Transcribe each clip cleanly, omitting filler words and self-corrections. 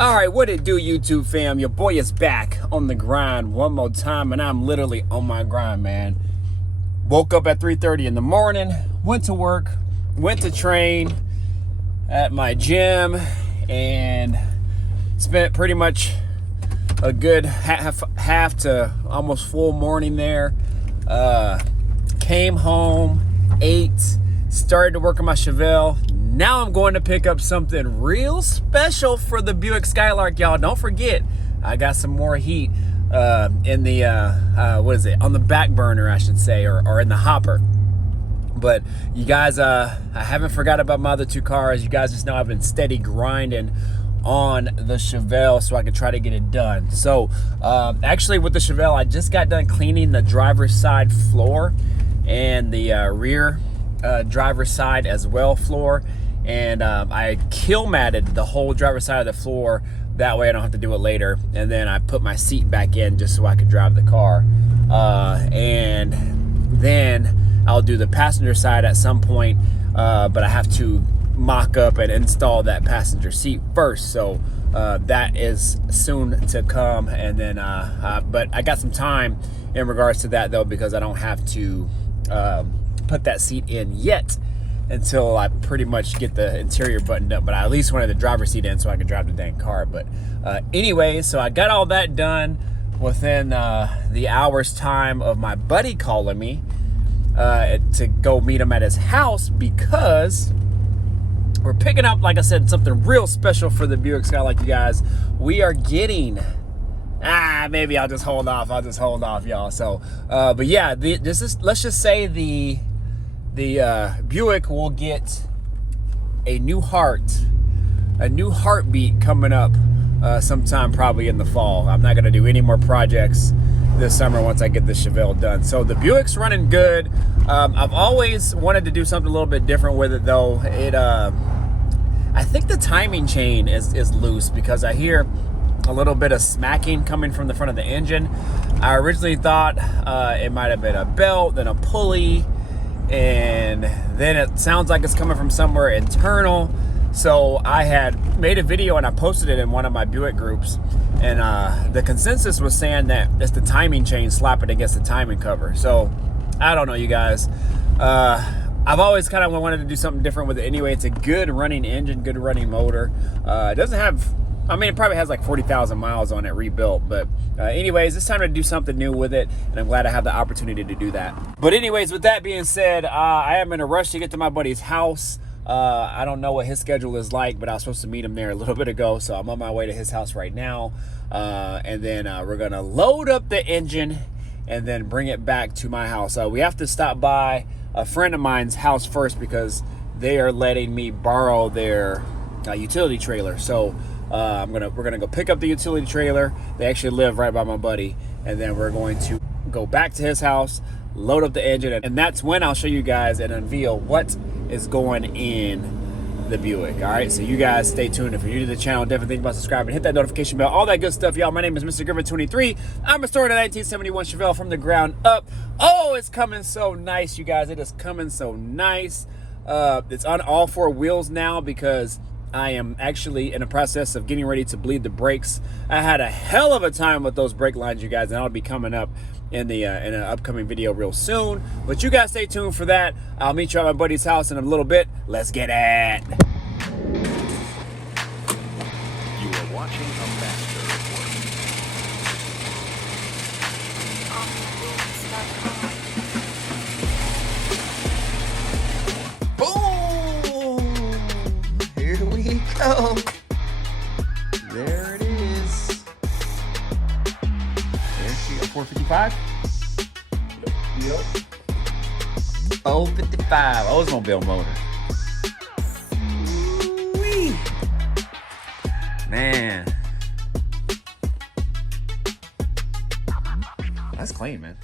All right, what it do, YouTube fam? Your boy is back on the grind one more time, and I'm literally on my grind, man. Woke up at 3:30 in the morning, went to work, went to train at my gym, and spent pretty much a good half to almost full morning there. Came home, ate, started to work on my Chevelle. Now I'm going to pick up something real special for the Buick Skylark, y'all. Don't forget, I got some more heat in the, on the back burner, I should say, or in the hopper. But you guys, I haven't forgot about my other two cars. You guys just know I've been steady grinding on the Chevelle so I can try to get it done. So actually with the Chevelle, I just got done cleaning the driver's side floor and the rear driver's side as well floor. And I kill matted the whole driver's side of the floor. That way I don't have to do it later. And then I put my seat back in just so I could drive the car. And then I'll do the passenger side at some point. But I have to mock up and install that passenger seat first. So that is soon to come. And then, but I got some time in regards to that though, because I don't have to put that seat in yet until I pretty much get the interior buttoned up. But I at least wanted the driver's seat in so I could drive the dang car. But anyway, so I got all that done within the hour's time of my buddy calling me to go meet him at his house, because we're picking up, like I said, something real special for the Buick Skylark, you guys. We are getting, maybe I'll just hold off, y'all. So, but yeah, let's just say the Buick will get a new heartbeat coming up sometime probably in the fall. I'm not gonna do any more projects this summer once I get the Chevelle done. So the Buick's running good. I've always wanted to do something a little bit different with it though. I think the timing chain is loose, because I hear a little bit of smacking coming from the front of the engine. I originally thought it might have been a belt, then a pulley, and then it sounds like it's coming from somewhere internal. So I had made a video and I posted it in one of my Buick groups, and the consensus was saying that it's the timing chain slapping against the timing cover. So I don't know, you guys. I've always kind of wanted to do something different with it anyway. It's a good running engine, good running motor. It doesn't have, I mean, it probably has like 40,000 miles on it rebuilt. But anyways, it's time to do something new with it, and I'm glad I have the opportunity to do that. But anyways, with that being said, I am in a rush to get to my buddy's house. I don't know what his schedule is like, but I was supposed to meet him there a little bit ago. So I'm on my way to his house right now. And then we're going to load up the engine and then bring it back to my house. We have to stop by a friend of mine's house first, because they are letting me borrow their utility trailer. So we're gonna go pick up the utility trailer. They actually live right by my buddy, and then we're going to go back to his house, load up the engine, and that's when I'll show you guys and unveil what is going in the Buick. All right, so you guys stay tuned. If you're new to the channel, definitely think about subscribing, hit that notification bell, all that good stuff, y'all. My name is Mr. Griffin 23. I'm restoring a 1971 Chevelle from the ground up. Oh, it's coming so nice, you guys. It is coming so nice. It's on all four wheels now, because I am actually in the process of getting ready to bleed the brakes. I had a hell of a time with those brake lines, you guys, and that'll be coming up in an upcoming video real soon. But you guys stay tuned for that. I'll meet you at my buddy's house in a little bit. Let's get it. You are watching a master at Boom! Here we go. There it is. There she goes. 455? Yep. 055. Oldsmobile motor. Ooh-wee. Man. That's clean, man.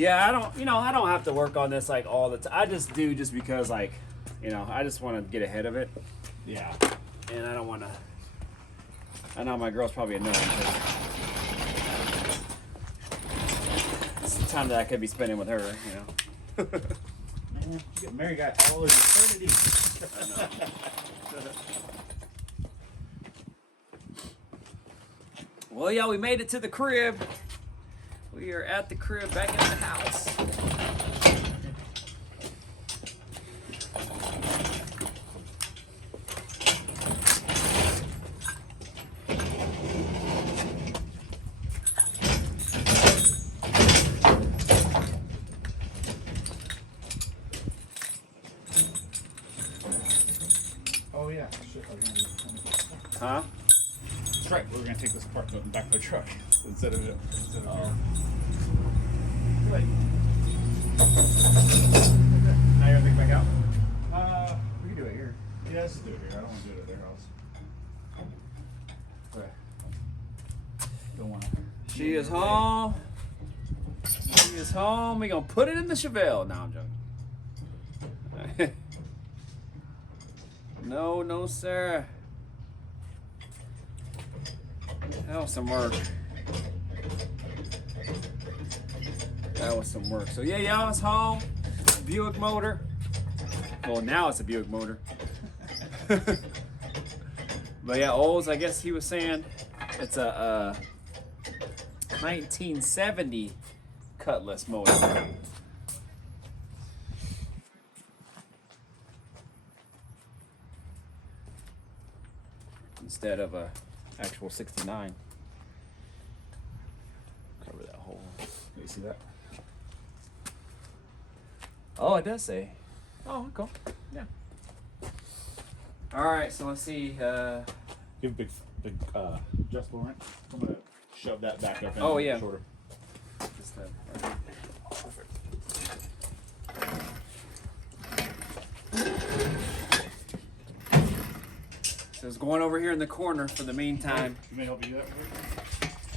Yeah, I don't have to work on this like all the time. I just do just because like, I just want to get ahead of it. Yeah. And I don't want to. I know my girl's probably annoying. It's the time that I could be spending with her, Man, you get married, got all of eternity. I know. Well, y'all, we made it to the crib. We are at the crib, back in the house. Oh yeah, shit. Huh? That's right. We're gonna take this apart and back to the truck instead of here. Wait. Now you're gonna take it back out? We can do it here. Yeah, let's do it here. I don't want to do it at their house. Okay. Don't want to. She is home. She is home. We gonna put it in the Chevelle. No, I'm joking. No, sir. That was some work. That was some work. So yeah, y'all, it's home. Buick motor. Well, now it's a Buick motor. But yeah, Olds, I guess he was saying it's a 1970 Cutlass motor. Instead of a actual 69. Cover that hole. You see that? Oh, it does say. Oh, cool. Yeah. All right, so let's see. You have a big adjustable wrench. I'm gonna shove that back up. Oh, yeah. Shorter. Just that. So it's going over here in the corner for the meantime. You may help me do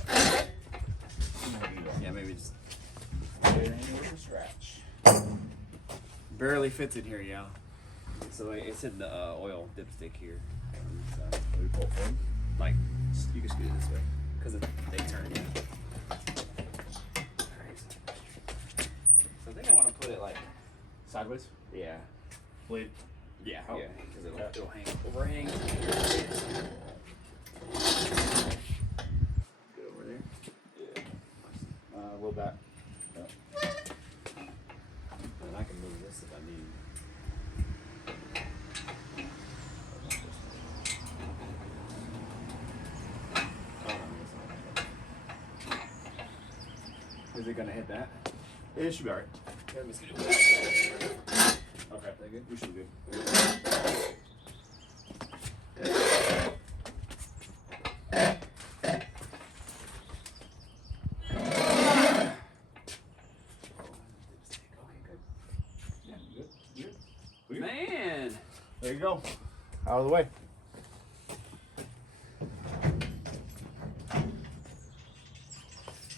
that. Yeah, maybe just There ain't no scratch. barely fits in here, yeah. So it's in the oil dipstick here. So, We pull forward. like, you can scoot it this way because they turn. So I think I want to put it like, Sideways. yeah. Blade. Yeah, Oh. yeah, because it'll hang, overhang. Good over there. Yeah. A little back. Yeah. And I can move this if I need. Is it gonna hit that? It should be alright. Yeah, let me see it. Okay. That good? We should be good. Yeah, good. Good. We good. Man, There you go. Out of the way.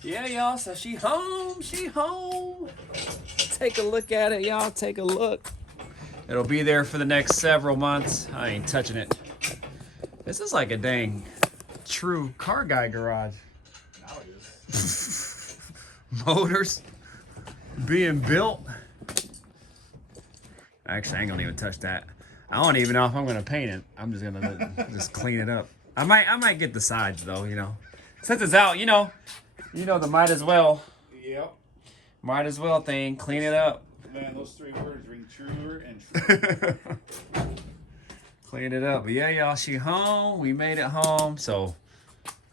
yeah, y'all. So she home. She home. Take a look at it, y'all. Take a look. It'll be there for the next several months. I ain't touching it. This is like a dang true car guy garage. Now it is. Motors being built. Actually, I ain't gonna even touch that. I don't even know if I'm gonna paint it. I'm just gonna just clean it up. I might get the sides though, Since it's out, the might as well thing. Clean it up. Man, those three words ring truer and truer. Clean it up. But yeah, y'all, she home. We made it home. So,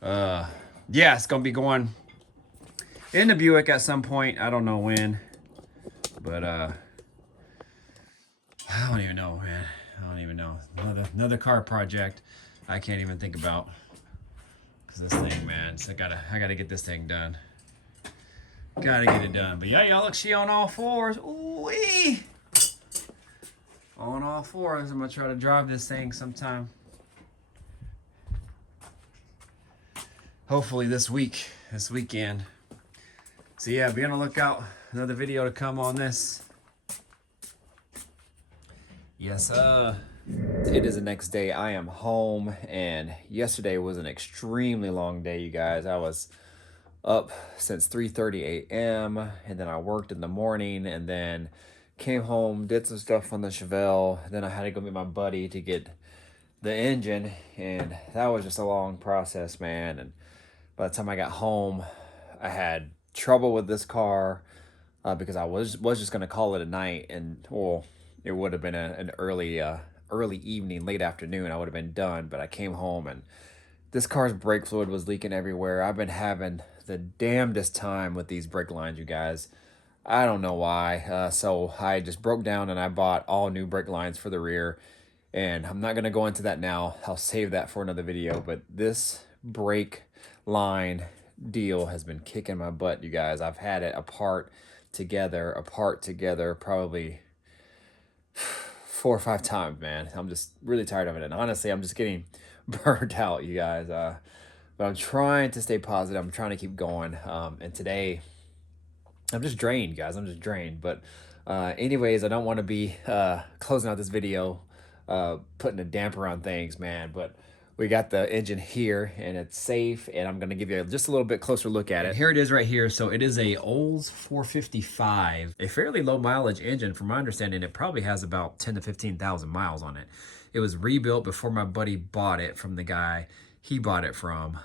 yeah, it's gonna be going in the Buick at some point. I don't know when, but I don't even know, man. I don't even know. Another car project I can't even think about. Cause this thing, man, so I gotta get this thing done. Gotta get it done. But yeah, y'all, look, she on all fours. Ooh-wee. On all fours. I'm gonna try to drive this thing sometime. Hopefully this weekend. So yeah, be on the lookout Another video to come on this. Yes, it is the next day. I am home, and yesterday was an extremely long day, you guys. I was up since 3:30 a.m. and then I worked in the morning, and then came home, did some stuff on the Chevelle. Then I had to go meet my buddy to get the engine, and that was just a long process, man. And by the time I got home, I had trouble with this car because I was just gonna call it a night, and well, it would have been an early evening, late afternoon. I would have been done, but I came home and this car's brake fluid was leaking everywhere. I've been having the damnedest time with these brake lines, you guys. I don't know why. So I just broke down and I bought all new brake lines for the rear. And I'm not going to go into that now. I'll save that for another video. But this brake line deal has been kicking my butt, you guys. I've had it apart together, probably 4 or 5 times, man. I'm just really tired of it. And honestly, I'm just getting burned out, you guys. But I'm trying to stay positive. I'm trying to keep going. And today, I'm just drained, guys. I'm just drained. But anyways, I don't want to be closing out this video, putting a damper on things, man. But we got the engine here, and it's safe. And I'm going to give you just a little bit closer look at it. And here it is right here. So it is a Olds 455, a fairly low mileage engine. From my understanding, it probably has about 10 to 15,000 miles on it. It was rebuilt before my buddy bought it from the guy he bought it from.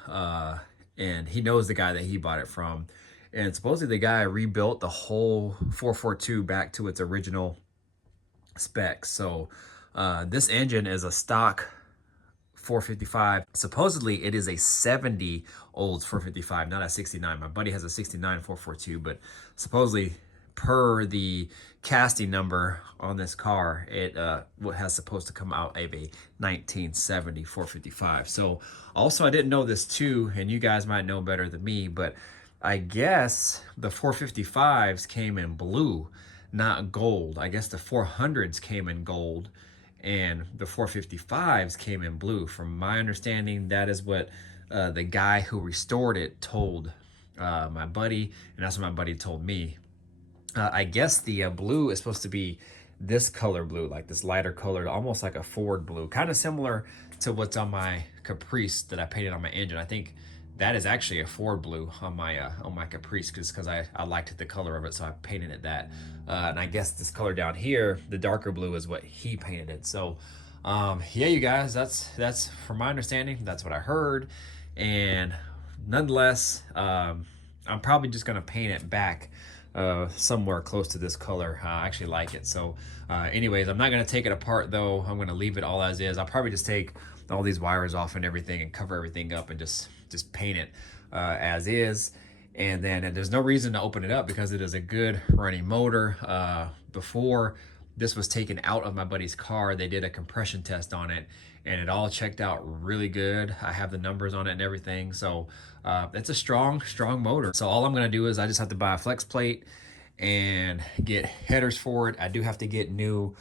And he knows the guy that he bought it from. And supposedly the guy rebuilt the whole 442 back to its original specs. So this engine is a stock 455. Supposedly it is a 70 Olds 455, not a 69. My buddy has a 69 442, but supposedly per the casting number on this car, it has supposed to come out of a 1970 455. So also, I didn't know this too, and you guys might know better than me, but I guess the 455s came in blue, not gold. I guess the 400s came in gold and the 455s came in blue. From my understanding, that is what the guy who restored it told my buddy, and that's what my buddy told me. I guess the blue is supposed to be this color blue, like this lighter colored, almost like a Ford blue, kind of similar to what's on my Caprice that I painted on my engine. I think that is actually a Ford blue on my Caprice, because I liked the color of it, so I painted it that. And I guess this color down here, the darker blue, is what he painted it. So yeah, you guys, that's from my understanding, that's what I heard. And nonetheless, I'm probably just gonna paint it back somewhere close to this color. I actually like it. So anyways, I'm not going to take it apart though. I'm going to leave it all as is. I'll probably just take all these wires off and everything and cover everything up and just paint it as is. And then there's no reason to open it up because it is a good running motor. Before this was taken out of my buddy's car, they did a compression test on it and it all checked out really good. I have the numbers on it and everything. So it's a strong motor. So all I'm gonna do is I just have to buy a flex plate and get headers for it. I do have to get new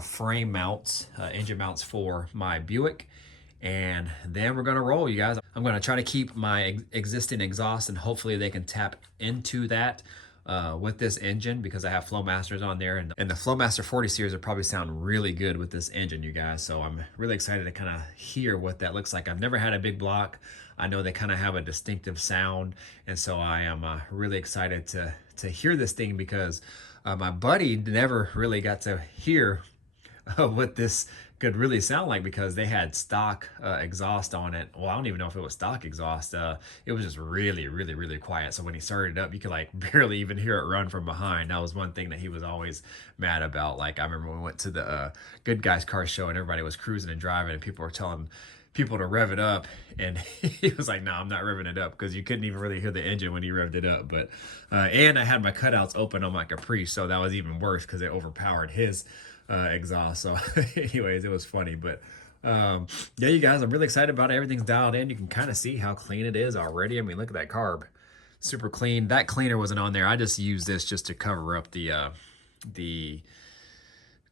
frame mounts, engine mounts for my Buick. And then we're gonna roll, you guys. I'm gonna try to keep my existing exhaust, and hopefully they can tap into that with this engine, because I have Flowmasters on there, and the Flowmaster 40 series would probably sound really good with this engine, you guys. So I'm really excited to kind of hear what that looks like. I've never had a big block. I know they kind of have a distinctive sound, and so I am really excited to hear this thing, because my buddy never really got to hear what this could really sound like, because they had stock exhaust on it. Well, I don't even know if it was stock exhaust. It was just really quiet. So when he started it up, you could like barely even hear it run from behind. That was one thing that he was always mad about. Like, I remember when we went to the Good Guys car show and everybody was cruising and driving and people were telling people to rev it up, and he was like, no, I'm not revving it up, because you couldn't even really hear the engine when he revved it up. But and I had my cutouts open on my Caprice, so that was even worse because it overpowered his exhaust. So anyways, it was funny. But yeah, you guys, I'm really excited about it. Everything's dialed in. You can kind of see how clean it is already. I mean, look at that carb, super clean. That cleaner wasn't on there. I just used this just to cover up the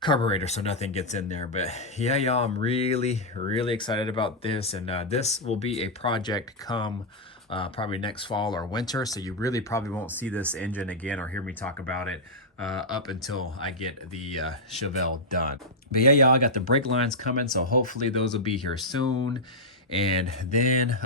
carburetor so nothing gets in there. But yeah, y'all, I'm really excited about this, and this will be a project come probably next fall or winter. So you really probably won't see this engine again or hear me talk about it up until I get the Chevelle done. But yeah, y'all, I got the brake lines coming, so hopefully those will be here soon. And then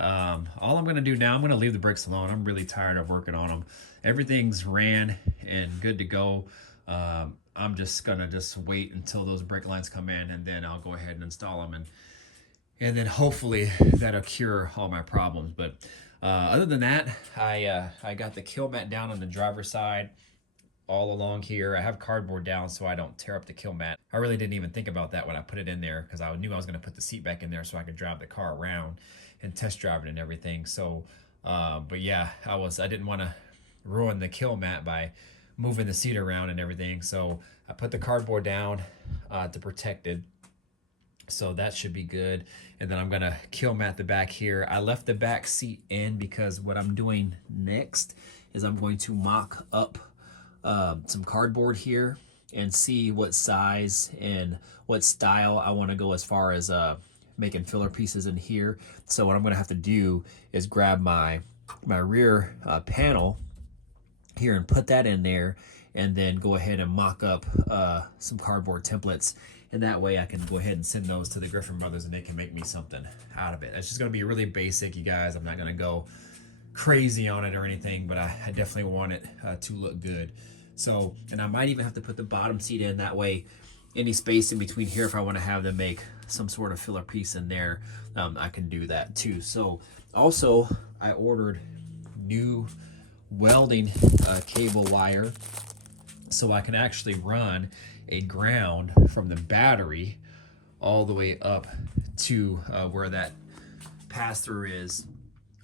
all I'm gonna do now, I'm gonna leave the brakes alone. I'm really tired of working on them. Everything's ran and good to go. I'm just gonna wait until those brake lines come in, and then I'll go ahead and install them, and then hopefully that'll cure all my problems. But other than that, I got the kill mat down on the driver's side all along here. I have cardboard down so I don't tear up the kill mat. I really didn't even think about that when I put it in there, because I knew I was going to put the seat back in there so I could drive the car around and test drive it and everything. So but yeah, I didn't want to ruin the kill mat by moving the seat around and everything, so I put the cardboard down to protect it. So that should be good. And then I'm gonna kill mat the back here. I left the back seat in because what I'm doing next is I'm going to mock up some cardboard here and see what size and what style I want to go as far as making filler pieces in here. So what I'm gonna have to do is grab my rear panel here and put that in there, and then go ahead and mock up some cardboard templates, and that way I can go ahead and send those to the Griffin brothers and they can make me something out of it. It's just going to be really basic, you guys. I'm not going to go crazy on it or anything, but I definitely want it to look good. So, and I might even have to put the bottom seat in, that way any space in between here, if I want to have them make some sort of filler piece in there, I can do that too. So also I ordered new welding cable wire so I can actually run a ground from the battery all the way up to where that pass-through is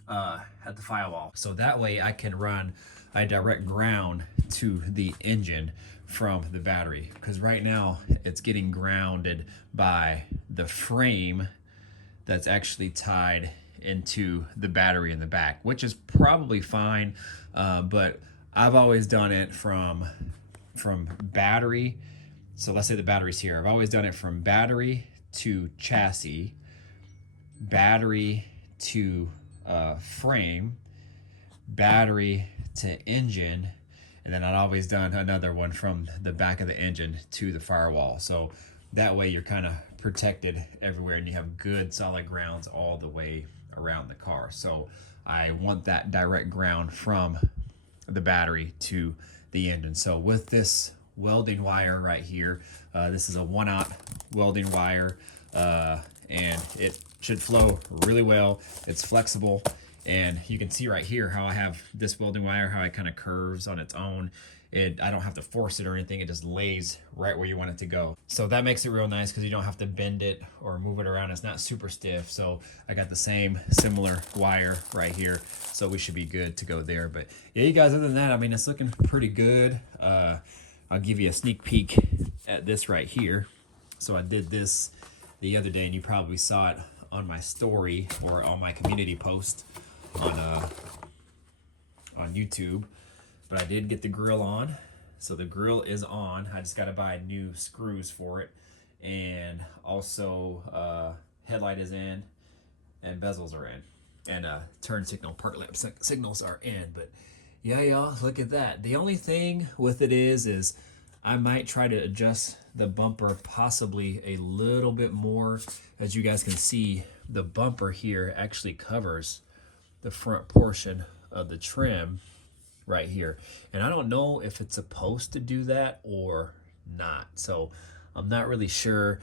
at the firewall. So that way I can run a direct ground to the engine from the battery, because right now it's getting grounded by the frame that's actually tied into the battery in the back, which is probably fine, but I've always done it from battery. So let's say the battery's here. I've always done it from battery to chassis, battery to frame, battery to engine, and then I've always done another one from the back of the engine to the firewall. So that way you're kind of protected everywhere and you have good solid grounds all the way around the car. So I want that direct ground from the battery to the engine. So with this welding wire right here, this is a 1/0 welding wire, and it should flow really well. It's flexible, and you can see right here how I have this welding wire, how it kind of curves on its own. I don't have to force it or anything. It just lays right where you want it to go. So that makes it real nice because you don't have to bend it or move it around. It's not super stiff. So I got the same similar wire right here. So we should be good to go there. But yeah, you guys, other than that, I mean, it's looking pretty good. I'll give you a sneak peek at this right here. So I did this the other day, and you probably saw it on my story or on my community post on YouTube. But I did get the grill on. So the grill is on. I just got to buy new screws for it. And also headlight is in and bezels are in. And turn signal, park lamp signals are in. But yeah, y'all, look at that. The only thing with it is I might try to adjust the bumper possibly a little bit more. As you guys can see, the bumper here actually covers the front portion of the trim right here, and I don't know if it's supposed to do that or not, so I'm not really sure.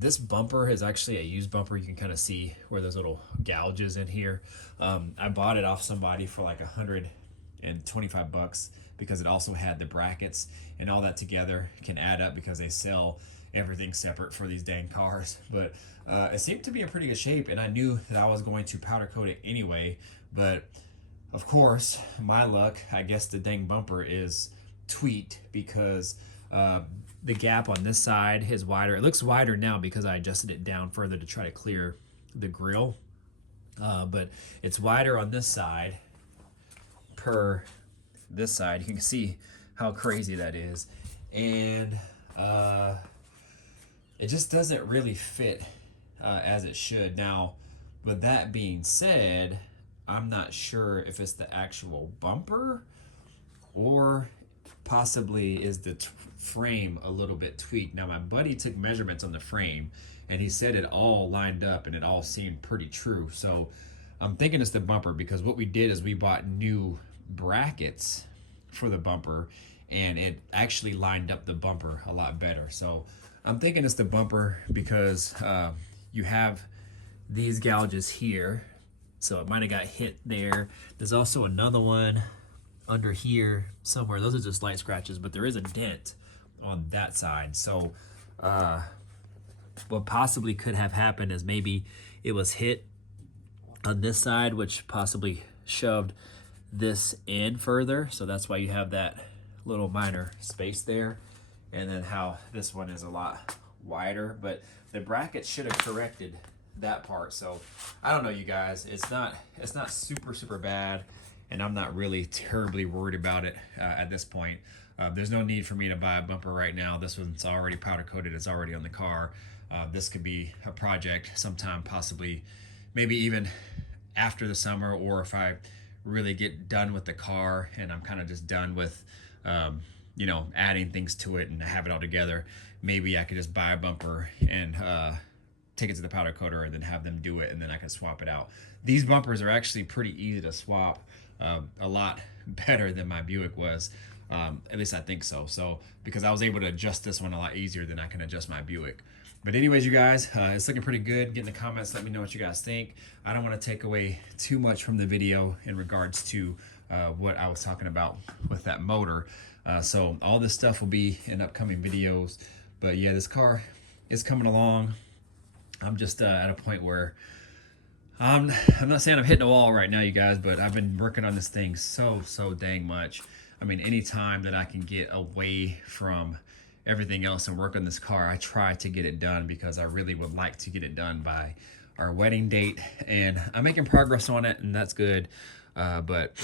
This bumper is actually a used bumper. You can kind of see where those little gouges in here. I bought it off somebody for like $125 because it also had the brackets, and all that together can add up because they sell everything separate for these dang cars. But it seemed to be in pretty good shape, and I knew that I was going to powder coat it anyway. But of course, my luck, I guess the dang bumper is tweaked because the gap on this side is wider. It looks wider now because I adjusted it down further to try to clear the grill. But it's wider on this side per this side. You can see how crazy that is. And it just doesn't really fit as it should. Now, with that being said, I'm not sure if it's the actual bumper or possibly is the frame a little bit tweaked. Now my buddy took measurements on the frame and he said it all lined up and it all seemed pretty true. So I'm thinking it's the bumper, because what we did is we bought new brackets for the bumper and it actually lined up the bumper a lot better. So I'm thinking it's the bumper because you have these gouges here, so it might have got hit there. There's also another one under here somewhere. Those are just light scratches, but there is a dent on that side. So what possibly could have happened is maybe it was hit on this side, which possibly shoved this in further. So that's why you have that little minor space there. And then how this one is a lot wider, but the bracket should have corrected that part. So I don't know, you guys, it's not super bad, and I'm not really terribly worried about it at this point. There's no need for me to buy a bumper right now. This one's already powder coated, it's already on the car. This could be a project sometime, possibly maybe even after the summer, or if I really get done with the car and I'm kind of just done with you know, adding things to it and have it all together, maybe I could just buy a bumper and take it to the powder coater and then have them do it, and then I can swap it out. These bumpers are actually pretty easy to swap, a lot better than my Buick was. At least I think so. So because I was able to adjust this one a lot easier than I can adjust my Buick. But anyways, you guys, it's looking pretty good. Get in the comments, let me know what you guys think. I don't want to take away too much from the video in regards to what I was talking about with that motor. So all this stuff will be in upcoming videos. But yeah, this car is coming along. I'm just at a point where I'm not saying I'm hitting a wall right now, you guys, but I've been working on this thing so dang much. I mean, anytime that I can get away from everything else and work on this car, I try to get it done, because I really would like to get it done by our wedding date, and I'm making progress on it, and that's good. But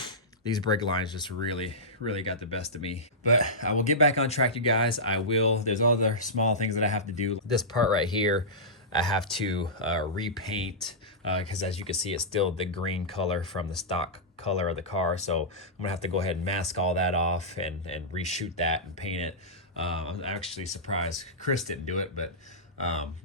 these brake lines just really got the best of me. But I will get back on track, you guys. I will. There's other small things that I have to do. This part right here, I have to repaint, because as you can see, it's still the green color from the stock color of the car. So I'm gonna have to go ahead and mask all that off and reshoot that and paint it. I'm actually surprised Chris didn't do it, but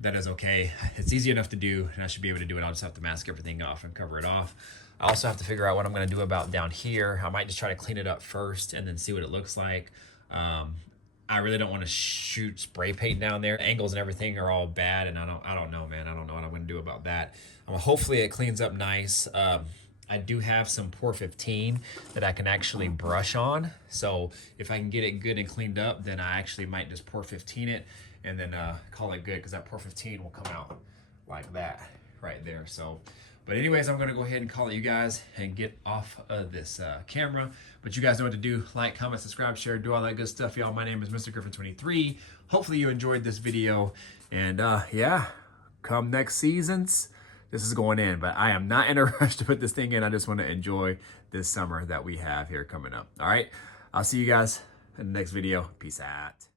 that is okay. It's easy enough to do, and I should be able to do it. I'll just have to mask everything off and cover it off. I also have to figure out what I'm gonna do about down here. I might just try to clean it up first and then see what it looks like. I really don't want to shoot spray paint down there. Angles and everything are all bad, and I don't know, man. I don't know what I'm gonna do about that. Hopefully it cleans up nice. I do have some Por 15 that I can actually brush on. So if I can get it good and cleaned up, then I actually might just Por 15 it and then call it good, because that Por 15 will come out like that right there. So, but anyways, I'm gonna go ahead and call it, you guys, and get off of this camera. But you guys know what to do. Like, comment, subscribe, share, do all that good stuff, y'all. My name is Mr. Griffin 23. Hopefully you enjoyed this video. And yeah, come next seasons, this is going in, but I am not in a rush to put this thing in. I just want to enjoy this summer that we have here coming up. All right, I'll see you guys in the next video. Peace out.